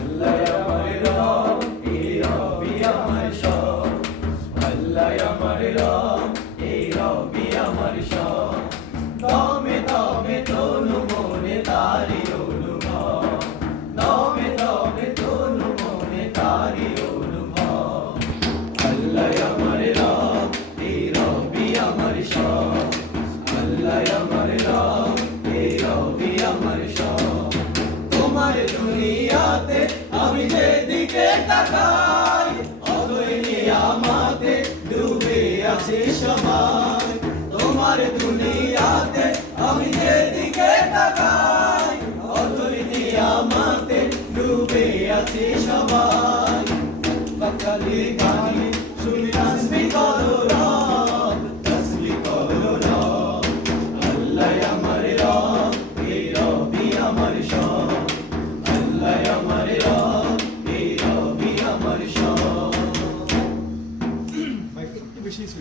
আল্লাহ আমার রব, এই রবি আমার সব। আল্লাহ আমার রব, এই রবি আমার সব। দমে দমে তনু মনে তারি অনুভব, দমে দমে তনু মনে তারি অনুভব। আল্লাহ আমার রব, এই রবি আমার সব। আল্লাহ আমার রব, এই রবি আমার সব। তোমার দুনিয়াতে আমি যেদিকে তাকাই, অতই নিয়ামতে ডুবে আছে সবাই। তোমার দুনিয়াতে আমি যেদিকে তাকাই, অতই নিয়ামতে ডুবে আছে সবাই। বাকালি গানি শুনি তাসবিহ করো রব, তাসবিহ করো রব। আল্লাহ আমার রব, এই রবি আমার সব। আল্লাহ আমার রব, এই রবি আমার সব।